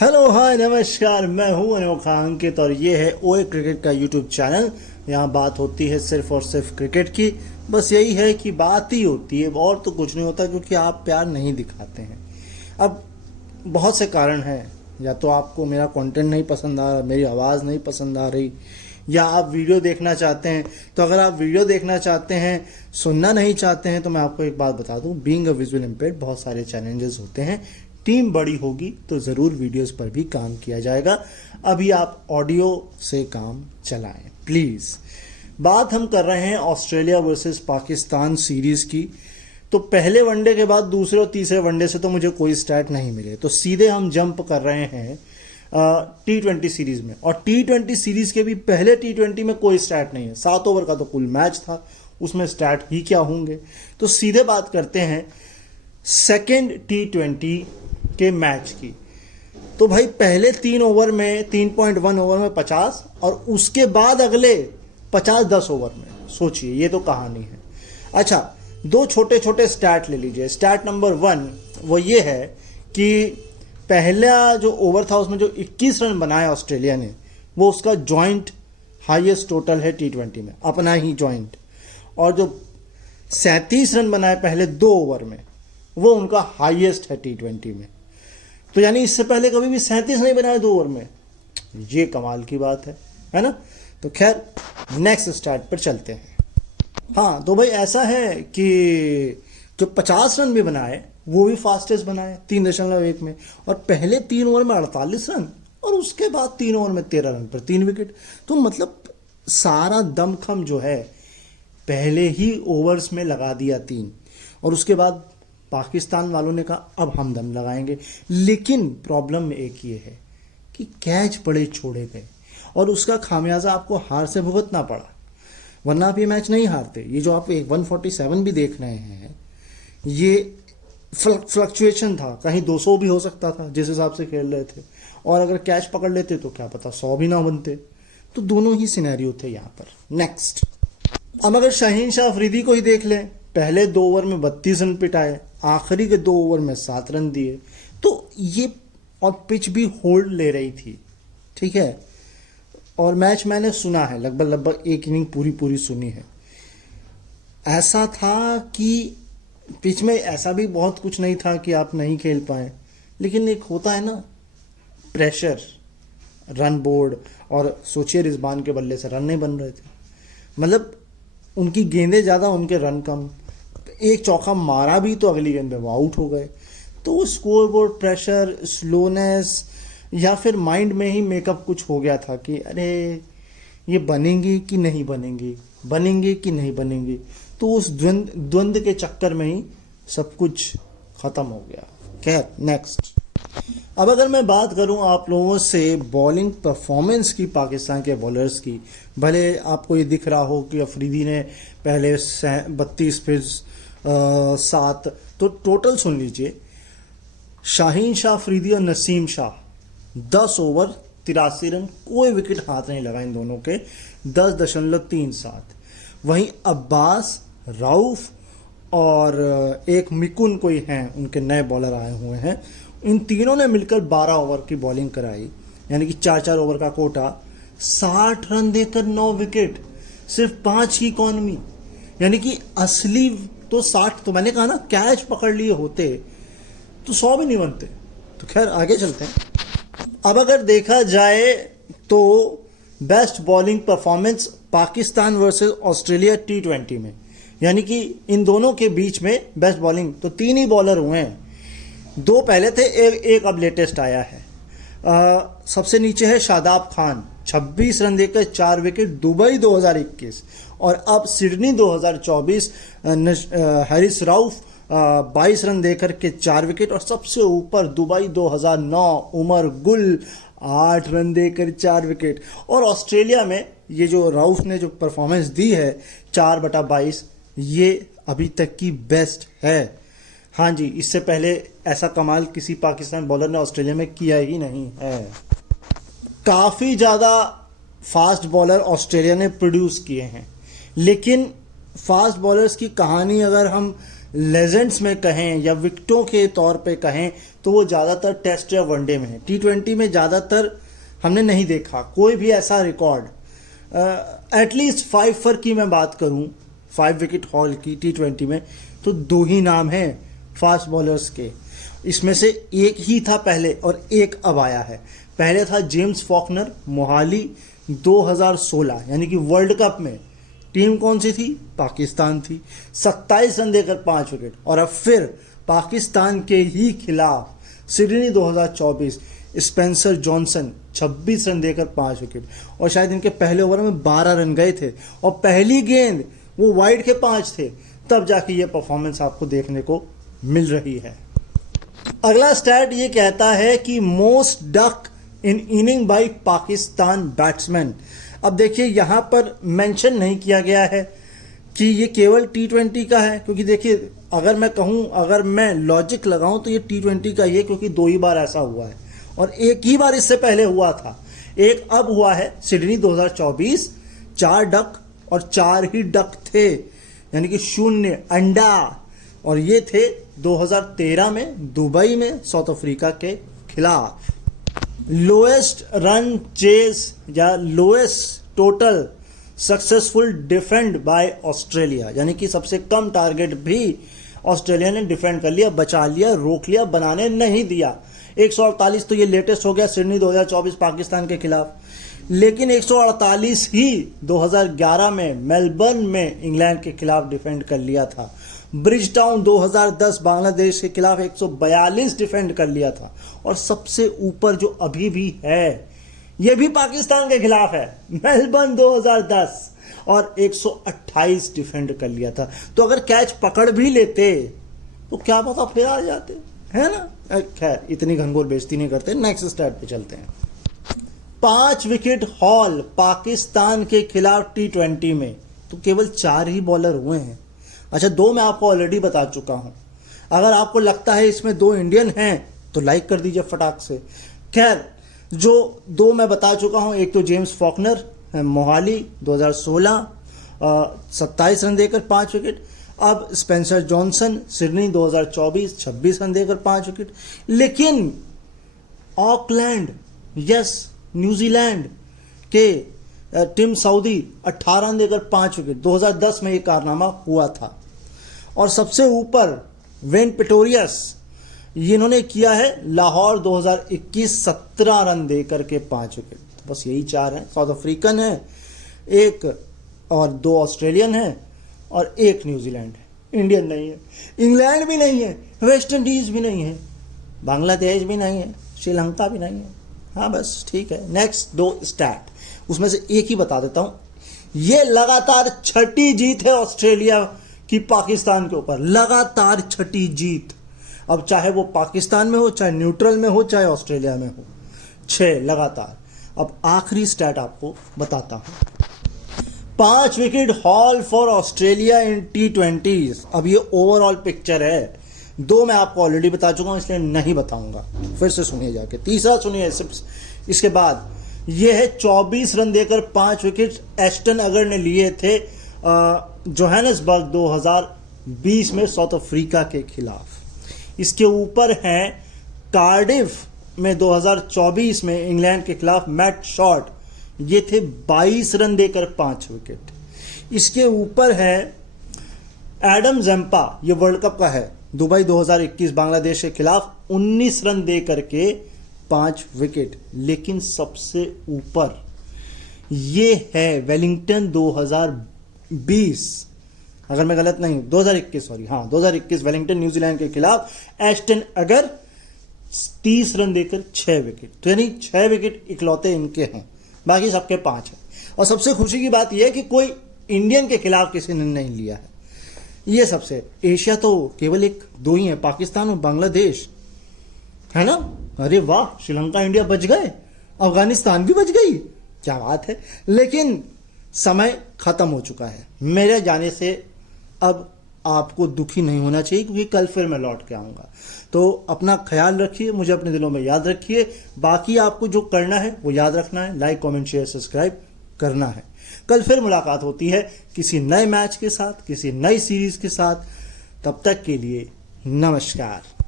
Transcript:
Hello hi नमस्कार, मैं हूं अनोखा अंकित और ये है ओए क्रिकेट का यूट्यूब चैनल। यहाँ बात होती है सिर्फ और सिर्फ क्रिकेट की। बस यही है कि बात ही होती है और तो कुछ नहीं होता, क्योंकि आप प्यार नहीं दिखाते हैं। अब बहुत से कारण हैं, या तो आपको मेरा कंटेंट नहीं पसंद आ रहा, मेरी आवाज़ नहीं पसंद आ रही, या आप वीडियो देखना चाहते हैं। तो अगर आप वीडियो देखना चाहते हैं, सुनना नहीं चाहते हैं, तो मैं आपको एक बात बता दूं, बीइंग अ विजुअल इम्पेयर्ड बहुत सारे चैलेंजेस होते हैं। टीम बड़ी होगी तो ज़रूर वीडियोस पर भी काम किया जाएगा। अभी आप ऑडियो से काम चलाएं प्लीज़। बात हम कर रहे हैं ऑस्ट्रेलिया वर्सेस पाकिस्तान सीरीज़ की। तो पहले वनडे के बाद दूसरे और तीसरे वनडे से तो मुझे कोई स्टैट नहीं मिले, तो सीधे हम जंप कर रहे हैं T20 सीरीज़ में। और T20 सीरीज़ के भी पहले T20 में कोई स्टैट नहीं है। 7 ओवर का तो कुल मैच था, उसमें स्टैट ही क्या होंगे। तो सीधे बात करते हैं सेकेंड T20 के मैच की। तो भाई पहले 3 ओवर में 3.1 ओवर में 50 और उसके बाद अगले 50-10 ओवर में, सोचिए ये तो कहानी है। अच्छा, दो छोटे छोटे स्टैट ले लीजिए। स्टैट नंबर 1 वो ये है कि पहला जो ओवर था उसमें जो 21 रन बनाए ऑस्ट्रेलिया ने, वो उसका जॉइंट हाईएस्ट टोटल है T20 में, अपना ही जॉइंट। और जो 37 रन बनाए पहले 2 ओवर में, वो उनका हाईएस्ट है T20 में। तो यानी इससे पहले कभी भी 37 नहीं बनाए 2 ओवर में। ये कमाल की बात है ना। तो खैर नेक्स्ट स्टार्ट पर चलते हैं। हाँ, तो भाई ऐसा है कि जो 50 रन भी बनाए वो भी फास्टेस्ट बनाए 3.1 में, और पहले 3 ओवर में 48 रन और उसके बाद 3 ओवर में 13 रन पर 3 विकेट। तो मतलब सारा दमखम जो है पहले ही ओवर्स में लगा दिया 3, और उसके बाद पाकिस्तान वालों ने कहा अब हम दम लगाएंगे। लेकिन प्रॉब्लम एक ये है कि कैच बड़े छोड़े गए और उसका खामियाजा आपको हार से भुगतना पड़ा, वरना आप ये मैच नहीं हारते। ये जो आप 147 भी देख रहे हैं, ये फ्लक्चुएशन था, कहीं 200 भी हो सकता था जिस हिसाब से खेल रहे थे, और अगर कैच पकड़ लेते तो क्या पता 100 भी ना बनते। तो दोनों ही सिनेरियो थे यहाँ पर। नेक्स्ट, अब अगर शाहीन शाह अफरीदी को ही देख लें, पहले 2 ओवर में 32 रन पिटाए, आखिरी के 2 ओवर में 7 रन दिए। तो ये, और पिच भी होल्ड ले रही थी, ठीक है। और मैच मैंने सुना है, लगभग एक इनिंग पूरी सुनी है। ऐसा था कि पिच में ऐसा भी बहुत कुछ नहीं था कि आप नहीं खेल पाए, लेकिन एक होता है ना प्रेशर, रन बोर्ड, और सोचिए रिजवान के बल्ले से रन नहीं बन रहे थे। मतलब उनकी गेंदें ज़्यादा, उनके रन कम। एक चौका मारा भी तो अगली गेंद पे वो आउट हो गए। तो वो स्कोरबोर्ड प्रेशर, स्लोनेस, या फिर माइंड में ही मेकअप कुछ हो गया था कि अरे ये बनेंगी कि नहीं बनेंगी, बनेंगे कि नहीं बनेंगी। तो उस द्वंद्व के चक्कर में ही सब कुछ ख़त्म हो गया। खैर नेक्स्ट, अब अगर मैं बात करूं आप लोगों से बॉलिंग परफॉर्मेंस की, पाकिस्तान के बॉलर्स की, भले आपको ये दिख रहा हो कि अफरीदी ने पहले 32 फिर 7, तो टोटल सुन लीजिए। शाहीन शाह अफरीदी और नसीम शाह 10 ओवर 83 रन, कोई विकेट हाथ नहीं लगा इन दोनों के, 10.37। वहीं अब्बास, राउफ और एक मिकुन कोई हैं, उनके नए बॉलर आए हुए हैं, इन तीनों ने मिलकर 12 ओवर की बॉलिंग कराई, यानी कि 4-4 ओवर का कोटा। 60 रन देकर 9 विकेट, सिर्फ 5 की इकॉनमी, यानी कि असली तो 60। तो मैंने कहा ना, कैच पकड़ लिए होते तो 100 भी नहीं बनते। तो खैर आगे चलते हैं। अब अगर देखा जाए तो best bowling performance Pakistan versus Australia T20 में, यानी कि इन दोनों के बीच में बेस्ट बॉलिंग तो 3 ही बॉलर हुए हैं। 2 पहले थे, एक अब लेटेस्ट आया है। सबसे नीचे है शादाब खान, 26 रन देकर 4 विकेट, दुबई 2021, और अब सिडनी 2024 हैरिस राउफ 22 रन देकर के 4 विकेट, और सबसे ऊपर दुबई 2009 उमर गुल 8 रन देकर 4 विकेट। और ऑस्ट्रेलिया में ये जो राउफ ने जो परफॉर्मेंस दी है 4/22, ये अभी तक की बेस्ट है। हाँ जी, इससे पहले ऐसा कमाल किसी पाकिस्तान बॉलर ने ऑस्ट्रेलिया में किया ही नहीं है। काफ़ी ज़्यादा फास्ट बॉलर ऑस्ट्रेलिया ने प्रोड्यूस किए हैं, लेकिन फास्ट बॉलर्स की कहानी अगर हम लेजेंड्स में कहें या विकेटों के तौर पे कहें तो वो ज़्यादातर टेस्ट या वनडे में है। T20 में ज़्यादातर हमने नहीं देखा कोई भी ऐसा रिकॉर्ड। एटलीस्ट 5 की मैं बात करूं, 5 विकेट हॉल की T20 में, तो 2 ही नाम हैं फास्ट बॉलर्स के। इसमें से एक ही था पहले और एक अब आया है। पहले था जेम्स फॉकनर, मोहाली 2016, यानी कि वर्ल्ड कप में टीम कौन सी थी? पाकिस्तान थी। 27 रन देकर 5 विकेट। और अब फिर पाकिस्तान के ही खिलाफ सिडनी 2024, स्पेंसर जॉनसन 26 रन देकर 5 विकेट। और शायद इनके पहले ओवर में 12 रन गए थे और पहली गेंद वो वाइड के 5 थे, तब जाके ये परफॉर्मेंस आपको देखने को मिल रही है। अगला स्टैट ये कहता है कि मोस्ट डक इन इनिंग बाय पाकिस्तान बैट्समैन। अब देखिए यहाँ पर मेंशन नहीं किया गया है कि ये केवल T20 का है, क्योंकि देखिए अगर मैं कहूँ, अगर मैं लॉजिक लगाऊं तो ये T20 का ही है, क्योंकि 2 ही बार ऐसा हुआ है और एक ही बार इससे पहले हुआ था। एक अब हुआ है सिडनी 2024, 4 डक और 4 ही डक थे, यानी कि 0 अंडा। और ये थे 2013 में दुबई में साउथ अफ्रीका के खिलाफ। लोएस्ट रन चेस या lowest total successful defend by Australia, यानी कि सबसे कम टारगेट भी ऑस्ट्रेलिया ने डिफेंड कर लिया, बचा लिया, रोक लिया, बनाने नहीं दिया। 148 तो ये लेटेस्ट हो गया सिडनी 2024 पाकिस्तान के खिलाफ, लेकिन 148 ही 2011 में मेलबर्न में इंग्लैंड के खिलाफ डिफेंड कर लिया था। ब्रिजटाउन 2010 बांग्लादेश के खिलाफ 142 डिफेंड कर लिया था। और सबसे ऊपर जो अभी भी है ये भी पाकिस्तान के खिलाफ है, मेलबर्न 2010, और 128 डिफेंड कर लिया था। तो अगर कैच पकड़ भी लेते तो क्या पता फिर आ जाते, है ना। खैर इतनी घनघोर बेइज्जती नहीं करते, नेक्स्ट स्टैट पे चलते हैं। 5 विकेट हॉल पाकिस्तान के खिलाफ T20 में, तो केवल 4 ही बॉलर हुए हैं। अच्छा 2 मैं आपको ऑलरेडी बता चुका हूं। अगर आपको लगता है इसमें 2 इंडियन हैं तो लाइक कर दीजिए फटाक से। खैर जो 2 मैं बता चुका हूं, एक तो जेम्स फॉकनर मोहाली 2016, 27 रन देकर 5 विकेट। अब स्पेंसर जॉनसन सिडनी 2024, 26 रन देकर 5 विकेट। लेकिन ऑकलैंड, यस न्यूजीलैंड के टिम साउदी 18 रन देकर 5 विकेट, 2010 में ये कारनामा हुआ था। और सबसे ऊपर वेन पिटोरियस, ये इन्होंने किया है लाहौर 2021, 17 रन देकर के 5 विकेट। बस यही 4 हैं। साउथ अफ्रीकन है एक, और 2 ऑस्ट्रेलियन है और 1 न्यूजीलैंड है। इंडियन नहीं है, इंग्लैंड भी नहीं है, वेस्ट इंडीज भी नहीं है, बांग्लादेश भी नहीं है, श्रीलंका भी नहीं है। हाँ बस ठीक है। नेक्स्ट 2 स्टैट, उसमें से एक ही बता देता हूं। ये लगातार 6ठी जीत है ऑस्ट्रेलिया की पाकिस्तान के ऊपर, लगातार 6ठी जीत। अब चाहे वो पाकिस्तान में हो, चाहे न्यूट्रल में हो, चाहे ऑस्ट्रेलिया में हो, 6 लगातार। अब आखिरी स्टैट आपको बताता हूं। 5 wicket haul for Australia in T20। अब ये ओवरऑल पिक्चर है। 2 मैं आपको ऑलरेडी बता चुका हूं, इसलिए नहीं बताऊंगा, फिर से सुनिए जाके। तीसरा सुनिए इसके बाद। ये है 24 रन देकर 5 विकेट एस्टन अगर ने लिए थे जोहानिसबर्ग 2020 में साउथ अफ्रीका के खिलाफ। इसके ऊपर हैं कार्डिफ में 2024 में इंग्लैंड के खिलाफ मैट शॉट, ये थे 22 रन देकर 5 विकेट। इसके ऊपर है एडम जेम्पा, ये वर्ल्ड कप का है, दुबई 2021 बांग्लादेश के खिलाफ 19 रन देकर के 5 विकेट। लेकिन सबसे ऊपर ये है वेलिंगटन 2020, अगर मैं गलत नहीं, 2021 सॉरी, हाँ 2021 वेलिंगटन न्यूजीलैंड के खिलाफ एस्टन अगर 30 रन देकर 6 विकेट। तो यानी 6 विकेट इकलौते इनके हैं, बाकी सबके 5 है। और सबसे खुशी की बात यह है कि कोई इंडियन के खिलाफ किसी ने नहीं लिया है। ये सबसे, एशिया तो केवल 1-2 ही है, पाकिस्तान और बांग्लादेश, है ना। अरे वाह, श्रीलंका इंडिया बच गए, अफगानिस्तान भी बच गई, क्या बात है। लेकिन समय खत्म हो चुका है मेरे जाने से। अब आपको दुखी नहीं होना चाहिए, क्योंकि कल फिर मैं लौट के आऊंगा। तो अपना ख्याल रखिए, मुझे अपने दिलों में याद रखिए। बाकी आपको जो करना है वो याद रखना है, लाइक कमेंट शेयर सब्सक्राइब करना है। कल फिर मुलाकात होती है किसी नए मैच के साथ, किसी नई सीरीज के साथ। तब तक के लिए नमस्कार।